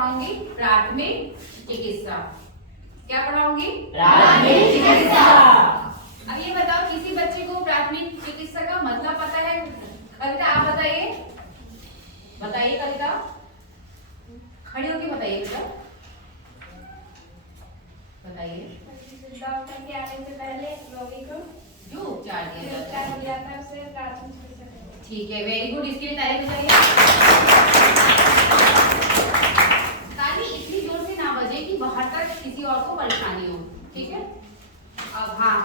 पढ़ाऊंगी प्राथमिक चिकित्सा। क्या पढ़ाऊंगी? प्राथमिक चिकित्सा। अब ये बताओ किसी बच्चे को प्राथमिक चिकित्सा का मतलब पता है? कविता आप बताइए, बताइए कविता, खड़ी होके बताइए बेटा, बताइए। डॉक्टर के आने से पहले रोगी को जो उपचार दिया जाता है, जाता है उसे प्राथमिक चिकित्सा कहते हैं। ठीक है, वेरी गुड। इसके लिए तारीफ बताइए। ताली इतनी जोर से ना बजे कि बाहर तक किसी और को परेशानी हो, ठीक है। अब हाँ,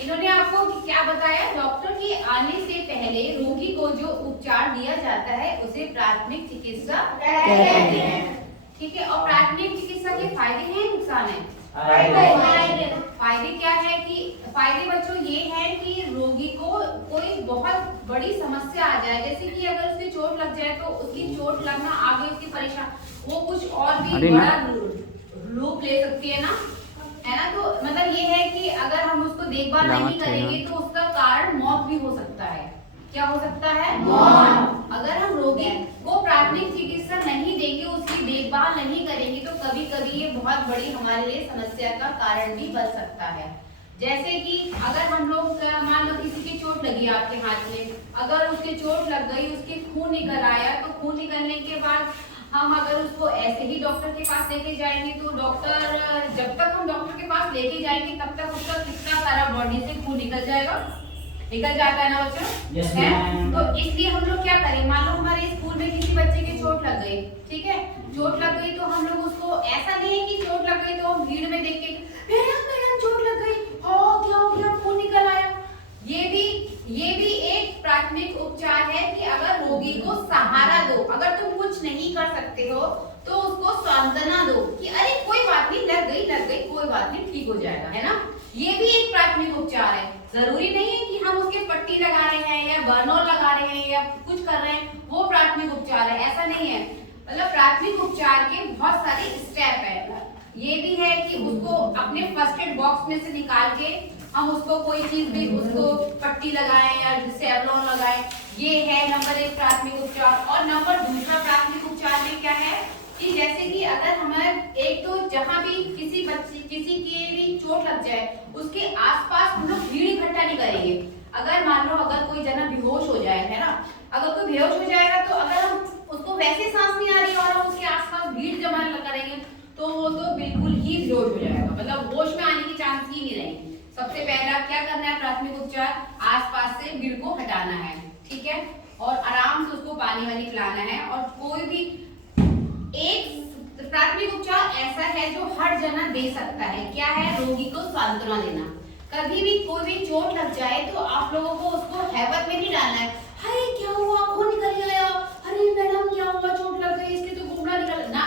इन्होंने आपको क्या बताया? डॉक्टर के आने से पहले रोगी को जो उपचार दिया जाता है उसे प्राथमिक चिकित्सा कहते हैं, ठीक है। और प्राथमिक चिकित्सा के फायदे हैं, नुकसान है? फायदे क्या है कि फायदे बच्चों ये है कि रोगी को कोई बहुत बड़ी समस्या आ जाए, जैसे कि अगर उसके चोट लग जाए तो उसकी चोट लगना आगे उसकी परेशान वो कुछ और भी बड़ा रूप ले सकती है ना, है ना। तो मतलब ये है कि अगर हम उसको देखभाल नहीं करेंगे तो उसका कारण मौत भी हो सकता है। क्या हो सकता है? मौत। अगर हम रोगी को प्राथमिक चिकित्सा नहीं देंगे, उसकी देखभाल नहीं करेंगे तो कभी कभी ये बहुत बड़ी हमारे लिए समस्या का कारण भी बन सकता है। जैसे कि अगर हम लोग मान लो किसी की चोट लगी आपके हाथ में, अगर उसके चोट लग गई, उसके खून निकल आया, तो खून निकलने के बाद हम अगर उसको ऐसे ही डॉक्टर के पास लेके जाएंगे तो डॉक्टर, जब तक हम डॉक्टर के पास लेके जाएंगे तब तक उसका कितना सारा बॉडी से खून निकल जाएगा, निकल जाता है ना बच्चों? yes, है? तो इसलिए हम लोग क्या करें, मान लो हमारे स्कूल में किसी बच्चे की चोट लग गई, ठीक है, चोट लग गई तो हम लोग उसको, ऐसा नहीं है कि चोट लग गई तो हम भीड़ में देख के मैडम मैडम चोट लग गई, हाँ क्या हो गया, खून निकल आया। ये भी एक प्राथमिक उपचार है कि अगर रोगी को सहारा दो, अगर तुम कुछ नहीं कर सकते हो तो उसको सांत्वना दो कि अरे कोई बात नहीं, लग गई कोई बात नहीं, ठीक हो जाएगा, है ना। ये भी एक प्राथमिक उपचार है। जरूरी नहीं है कि हम उसके पट्टी लगा रहे हैं या बर्नोल लगा रहे हैं या कुछ कर रहे हैं वो प्राथमिक उपचार है, ऐसा नहीं है। मतलब प्राथमिक उपचार के बहुत सारे स्टेप है। ये भी है कि उसको अपने फर्स्ट एड बॉक्स में से निकाल के हम उसको कोई चीज भी उसको पट्टी लगाएं या सेवलॉन लगाएं, ये है नंबर 1 प्राथमिक उपचार। और नंबर 2 प्राथमिक उपचार में क्या है कि जैसे कि अगर हमारे एक तो जहाँ भी किसी बच्चे किसी की भी चोट लग जाए उसके आसपास हम लोग भीड़ इकट्ठा नहीं करेंगे। अगर मान लो अगर कोई जना बेहोश हो जाए, है ना, अगर कोई बेहोश हो जाएगा तो अगर हम उसको वैसे सांस नहीं आ रही और हम उसके आसपास भीड़ जमा करेंगे तो वो तो बिल्कुल ही बेहोश हो जाएगा, मतलब होश में आने की चांस ही नहीं रहेंगे। सबसे पहला क्या करना है प्राथमिक उपचार, आसपास से भीड़ को हटाना है, ठीक है, और आराम से उसको पानी वानी पिलाना है। और कोई भी एक प्राथमिक उपचार ऐसा है जो हर जना दे सकता है, क्या है, रोगी को सांत्वना देना। कभी भी कोई भी चोट लग जाए तो आप लोगों को उसको हैबत में नहीं डालना है, अरे क्या हुआ, खून निकल गया, अरे मैडम क्या हुआ, चोट लग गई, इसके तो गोबरा निकल ना,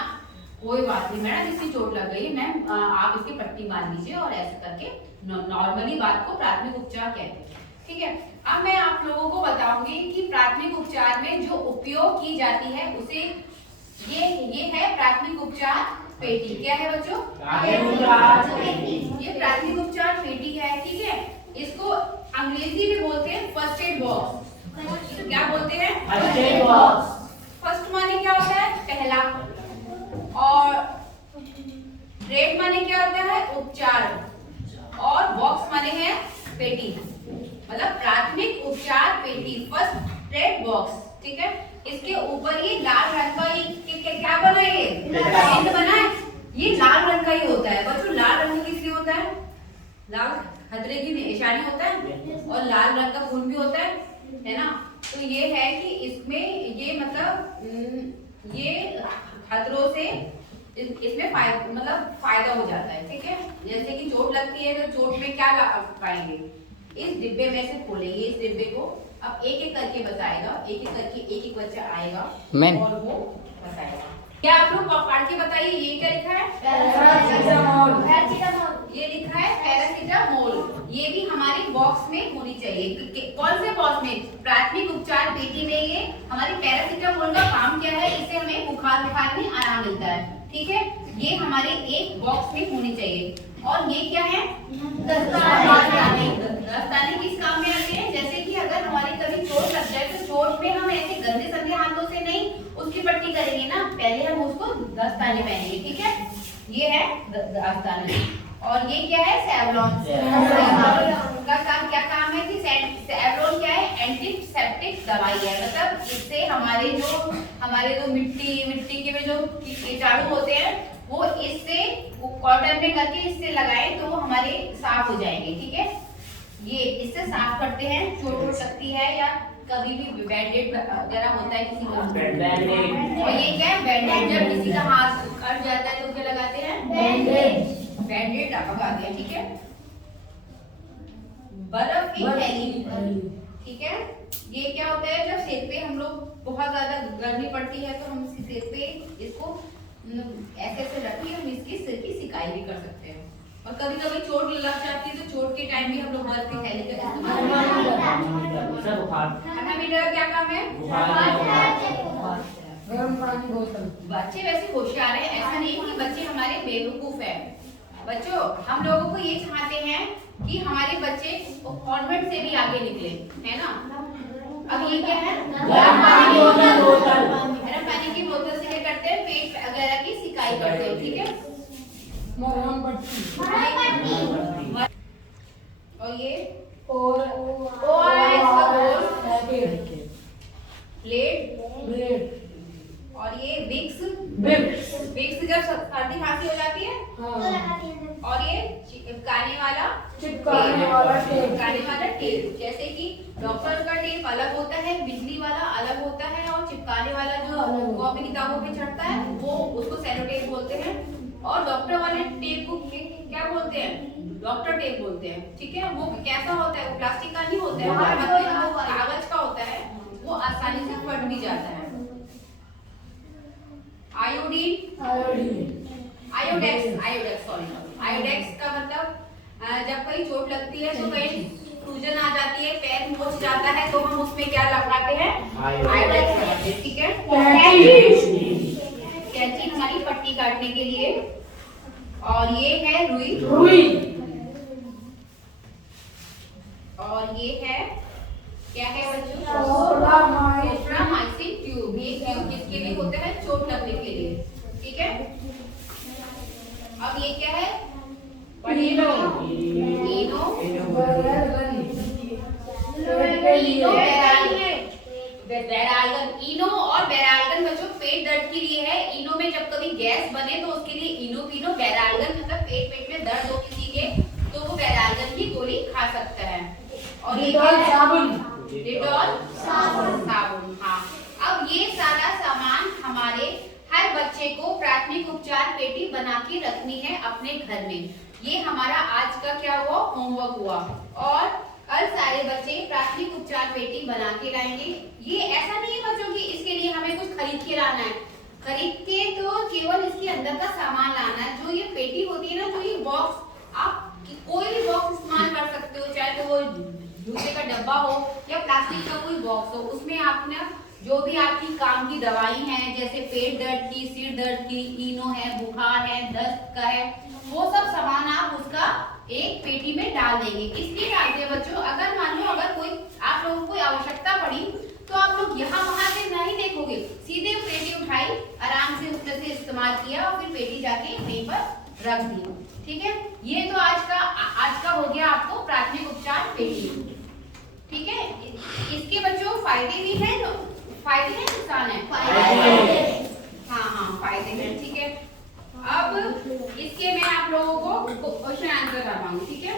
कोई बात नहीं मैडम, इसकी चोट लग गई मैम, आप इसकी पट्टी बांध लीजिए, और ऐसे करके नॉर्मली बात को प्राथमिक उपचार कहते हैं, ठीक है। अब मैं आप लोगों को बताऊंगी कि प्राथमिक उपचार में जो उपयोग की जाती है उसे ये है प्राथमिक उपचार पेटी। क्या है बच्चों? ये प्राथमिक उपचार पेटी है, ठीक है। इसको अंग्रेजी में बोलते हैं फर्स्ट एड बॉक्स। क्या बोलते हैं? First aid box. फर्स्ट माने क्या होता है? पहला, और रेड माने क्या होता है? उपचार, और बॉक्स माने है पेटी, मतलब प्राथमिक उपचार पेटी, फर्स्ट एड बॉक्स, ठीक है। इसके ऊपर ये लाल रंग का क्या बना है, ये बना है, ये लाल रंग का ही होता है बच्चों। लाल रंग किस लिए होता है? लाल खतरे की निशानी होता है, और लाल रंग का खून भी होता है ना। तो ये है कि इसमें ये मतलब ये खतरों से इसमें फायदा हो जाता है, ठीक है। जैसे कि चोट लगती है तो चोट में क्या पाएंगे, इस डिब्बे में से खोलेंगे इस डिब्बे को, अब एक एक करके बताएगा, एक एक करके एक एक बच्चा आएगा और वो बताएगा। क्या आप लोग पढ़ के बताइए, ये क्या लिखा है? पैरासिटामोल। ये लिखा है पैरासीटामोल, ये भी हमारे बॉक्स में होनी चाहिए। कौन से बॉक्स में? प्राथमिक उपचार पेटी में। ये हमारी पैरासीटामोल का काम क्या है? इससे हमें बुखार में आराम मिलता है, ठीक है। ये हमारे एक बॉक्स में होनी चाहिए। और ये क्या है? दस्ताने। दस्ताने किस काम में आते हैं? जैसे कि अगर हमारी कभी चोट लग जाए तो चोट में हम ऐसे गंदे संदे हाथों से नहीं उसकी पट्टी करेंगे ना, पहले हम उसको दस्ताने पहनेंगे, ठीक है। ये है दस्ताने। और ये क्या है? सेवलॉन। का काम क्या काम है कि सेवलॉन क्या है? एंटीसेप्टिक दवाई है। मतलब इससे हमारे जो मिट्टी के में जो कीटाणु होते हैं वो इससे कॉटन में करके इससे लगाएं तो वो हमारे साफ हो जाएंगे, ठीक है। ये इससे साफ करते हैं। चोट लगती है या कभी भी बैंडेज वगैरह होता है किसी का, और ये क्या है? बैंडेज। जब किसी का हाथ कट जाता है तो क्या लगाते हैं? बैंडेज लगाते हैं, ठीक है। बर्फ की थैली, ठीक है। ये क्या होता है? जब सिर पे हम लोग बहुत ज्यादा गर्मी पड़ती है तो हम इसके सिर पे इसको ऐसे रख के हम इसकी सिर की सिकाई भी कर सकते हैं। और कभी कभी चोट लग जाती है तो चोट के टाइम भी हम लोग बर्फ की थैली का इस्तेमाल। थर्मामीटर क्या काम है? बच्चे वैसे होशियार हैं, ऐसा नहीं कि बच्चे हमारे बेवकूफ है। बच्चों, हम लोगों को ये चाहते हैं कि हमारे बच्चे कॉन्वेंट से भी आगे निकले, है ना। अब ये क्या है? गर्म पानी की बोतल से क्या करते हैं? पेट वगैरह की सिकाई करते हैं, ठीक है। और ये प्लेट, और ये विक्स जब सर्दी खांसी हो जाती है, और ये चिपकाने वाला टेप। जैसे कि डॉक्टर का टेप अलग होता है, बिजली वाला अलग होता है, और चिपकाने वाला जो कॉपी किताबों पे चढ़ता है वो उसको सेलो टेप बोलते हैं। और डॉक्टर वाले टेप को क्या बोलते हैं? डॉक्टर टेप बोलते हैं, ठीक है। वो कैसा होता है? वो प्लास्टिक का नहीं होता है, वो कागज का होता है, वो आसानी से फट भी जाता है। आयोडेक्स का मतलब जब कहीं चोट लगती है तो कहीं सूजन आ जाती है, पैर मोच जाता है तो हम उसमें क्या लगाते हैं? आयोडेक्स लगाते हैं, ठीक है। कैंची हमारी पट्टी काटने के लिए। और ये है रुई। और ये है क्या है बच्चों? Soframycin tube. ये ट्यूब किसके लिए होता है? चोट लगने के लिए, ठीक है। अब ये क्या है? इनो और बेरालगन बच्चों पेट दर्द के लिए है। इनो में जब कभी गैस बने तो उसके लिए इनो पीनो। बेरालगन मतलब पेट में दर्द हो किसी के तो वो बेरालगन की गोली खा सकता है। और ये डेटॉल साबुन। हाँ, अब ये सारा सामान हमारे हर बच्चे को प्राथमिक उपचार पेटी बना के रखनी है अपने घर में। ये हमारा आज का क्या हुआ? होमवर्क हुआ। और कल सारे बच्चे प्राथमिक उपचार पेटी बना के लाएंगे। ये ऐसा नहीं है बच्चों कि इसके लिए हमें कुछ खरीद के लाना है। खरीद के तो केवल इसके अंदर का सामान लाना है। जो ये पेटी होती है ना, जो ये बॉक्स, आप कोई भी बॉक्स इस्तेमाल कर सकते हो, चाहे तो वो जूते का डब्बा हो या प्लास्टिक का कोई बॉक्स हो। उसमें आपने जो भी आपकी काम की दवाई हैं, जैसे पेट दर्द की, सिर दर्द की, इनो है, बुखार है, दस्त का है, वो सब सामान आप उसका एक पेटी में डाल देंगे। इसलिए डालते हैं बच्चों, अगर मान लो अगर कोई आप लोगों को आवश्यकता पड़ी तो आप लोग यहाँ वहां से नहीं देखोगे, सीधे पेटी उठाई, आराम से उसमें से इस्तेमाल किया और फिर पेटी जाके वहीं पर रख दी, ठीक है। ये तो आज का हो गया आपको प्राथमिक उपचार पेटी, ठीक है। इसके बच्चों फायदे भी हैं, फायदे हैं, नुकसान है? हाँ, फायदे हैं, ठीक है। अब इसके मैं आप लोगों को क्वेश्चन आंसर करवाऊंगी, ठीक है।